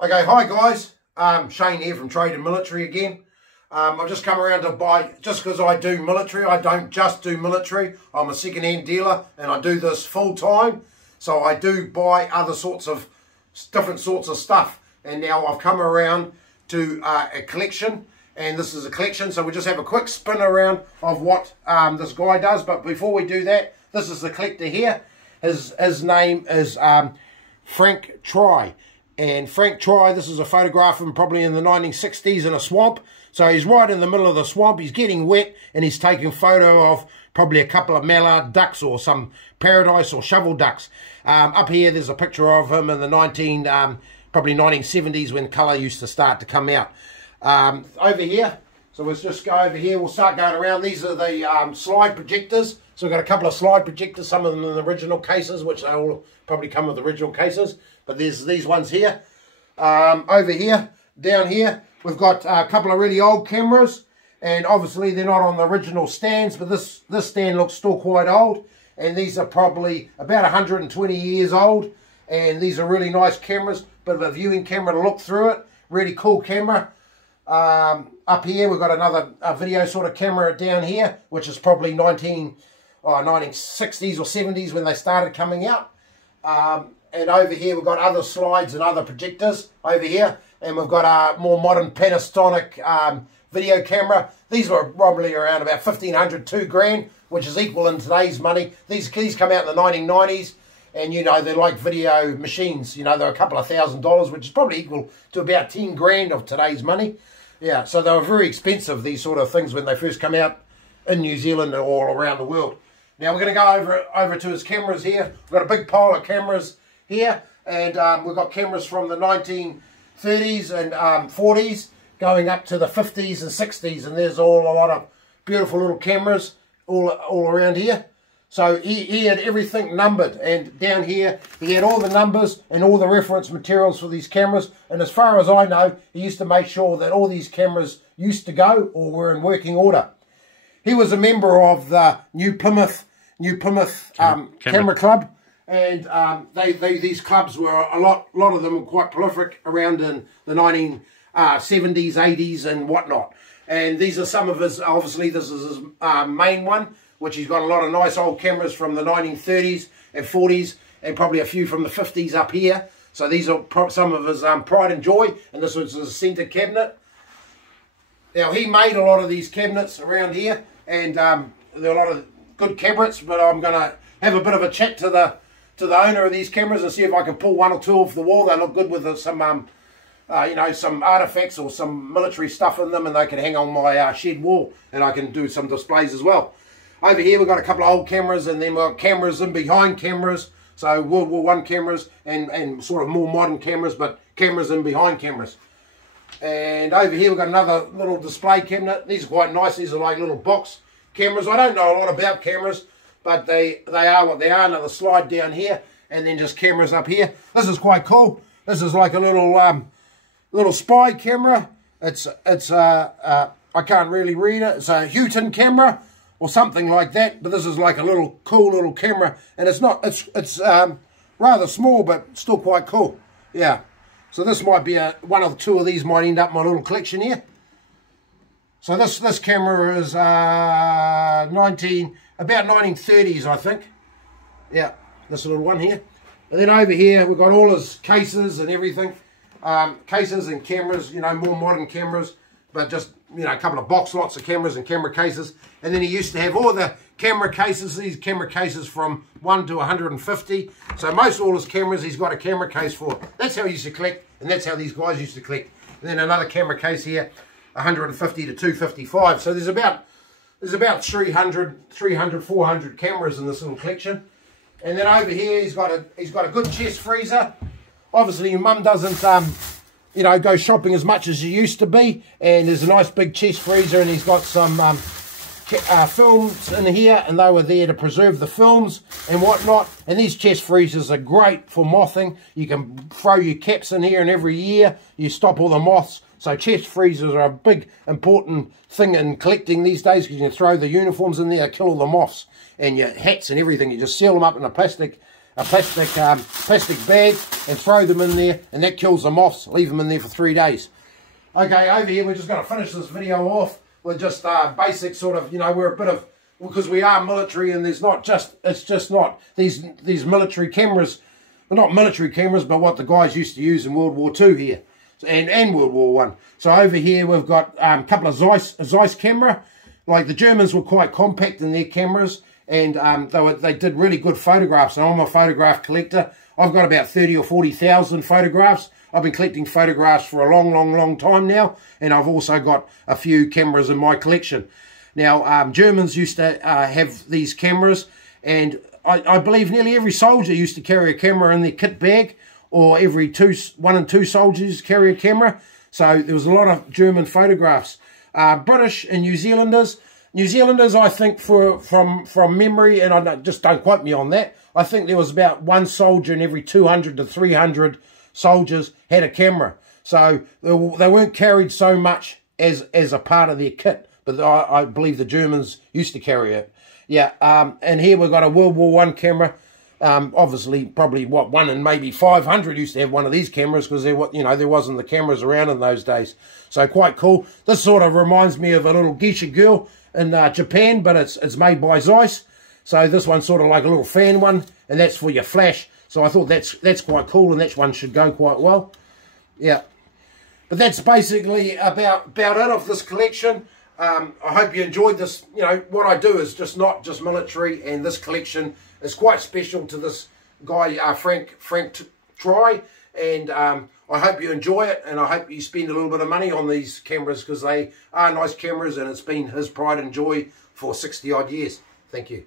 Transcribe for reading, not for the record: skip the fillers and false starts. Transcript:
Okay, hi guys, Shane here from Trade and Military again. I've just come around to buy, just because I do military, I don't just do military, I'm a second-hand dealer and I do this full-time, so I do buy other sorts of, different sorts of stuff. And now I've come around to a collection, and this is a collection, so we'll just have a quick spin around of what this guy does. But before we do that, this is the collector here. His name is Frank Trye. And Frank Trye, this is a photograph of him probably in the 1960s in a swamp. So he's right in the middle of the swamp, he's getting wet, and he's taking a photo of probably a couple of mallard ducks or some paradise or shovel ducks. Up here there's a picture of him in the probably 1970s when colour used to start to come out. Over here, so let's just go over here, we'll start going around. These are the slide projectors. So we've got a couple of slide projectors, some of them in the original cases, which they all probably come with original cases. But there's these ones here. Over here, down here, we've got a couple of really old cameras. And obviously they're not on the original stands, but this stand looks still quite old. And these are probably about 120 years old. And these are really nice cameras. Bit of a viewing camera to look through it. Really cool camera. Up here we've got another video sort of camera down here, which is probably 1960s or 70s when they started coming out. And over here we've got other slides and other projectors over here. And we've got a more modern Panasonic video camera. These were probably around about 1,500, 2 grand, which is equal in today's money. These come out in the 1990s. And, you know, they're like video machines. You know, they're a couple of $1,000s, which is probably equal to about 10 grand of today's money. Yeah, so they were very expensive, these sort of things, when they first come out in New Zealand and all around the world. Now we're going to go over to his cameras here. We've got a big pile of cameras here. And we've got cameras from the 1930s and 40s going up to the 50s and 60s. And there's a lot of beautiful little cameras all around here. So he had everything numbered, and down here he had all the numbers and all the reference materials for these cameras. And as far as I know, he used to make sure that all these cameras used to go or were in working order. He was a member of the New Plymouth Camera Club, and these clubs were a lot of them were quite prolific around in the 1970s, 80s, and whatnot. And these are some of his. Obviously, this is his main one, which he's got a lot of nice old cameras from the 1930s and 40s, and probably a few from the 50s up here. So these are some of his pride and joy, and this was his centre cabinet. Now, he made a lot of these cabinets around here, and there are a lot of good cabinets, but I'm going to have a bit of a chat to the owner of these cameras and see if I can pull one or two off the wall. They look good with some you know, some artifacts or some military stuff in them, and they can hang on my shed wall, and I can do some displays as well. Over here we've got a couple of old cameras, and then we've got cameras in behind cameras, so World War I cameras and sort of more modern cameras, but cameras in behind cameras. And over here we've got another little display cabinet. These are quite nice. These are like little box cameras. I don't know a lot about cameras, but they are what they are. Another slide down here, and then just cameras up here. This is quite cool. This is like a little spy camera. It's I can't really read it. It's a Houghton camera or something like that, but this is like a little cool little camera, and it's rather small, but still quite cool. Yeah, so this might be one or two of these might end up in my little collection here. So this camera is about 1930s, I think. Yeah, this little one here. And then over here we've got all his cases and everything, cases and cameras, you know, more modern cameras, but just, you know, a couple of box lots of cameras and camera cases. And then he used to have all the camera cases, these camera cases from 1 to 150. So most all his cameras he's got a camera case for. That's how he used to collect, and that's how these guys used to collect. And then another camera case here, 150 to 255. So there's about 300, 400 cameras in this little collection. And then over here he's got a good chest freezer. Obviously your mum doesn't you know, go shopping as much as you used to be, and there's a nice big chest freezer, and he's got some films in here, and they were there to preserve the films and whatnot. And these chest freezers are great for mothing. You can throw your caps in here, and every year you stop all the moths. So chest freezers are a big important thing in collecting these days, because you can throw the uniforms in there, kill all the moths, and your hats and everything. You just seal them up in a plastic plastic bag and throw them in there, and that kills the moths. Leave them in there for 3 days. Okay, over here we're just going to finish this video off with just basic sort of, you know, we're a bit of, because we are military, and there's not just, it's just not these military cameras, well, not military cameras, but what the guys used to use in World War II here, and World War One. So over here we've got a couple of Zeiss camera. Like the Germans were quite compact in their cameras, and they did really good photographs. And I'm a photograph collector. I've got about 30 or 40,000 photographs. I've been collecting photographs for a long time now, and I've also got a few cameras in my collection. Now, Germans used to have these cameras, and I believe nearly every soldier used to carry a camera in their kit bag, or every 1 and 2 soldiers carry a camera. So there was a lot of German photographs. British and New Zealanders, I think, from memory, and just don't quote me on that, I think there was about 1 soldier in every 200 to 300 soldiers had a camera. So they weren't carried so much as a part of their kit, but I believe the Germans used to carry it. Yeah, and here we've got a World War I camera. Obviously, probably, 1 in maybe 500 used to have one of these cameras, because there wasn't the cameras around in those days. So quite cool. This sort of reminds me of a little geisha girl in Japan, but it's made by Zeiss. So this one's sort of like a little fan one, and that's for your flash. So I thought that's quite cool, and that one should go quite well. Yeah, but that's basically about it of this collection. I hope you enjoyed this. You know, what I do is not just military, and this collection is quite special to this guy, Frank Trye, and I hope you enjoy it, and I hope you spend a little bit of money on these cameras, because they are nice cameras, and it's been his pride and joy for 60 odd years. Thank you.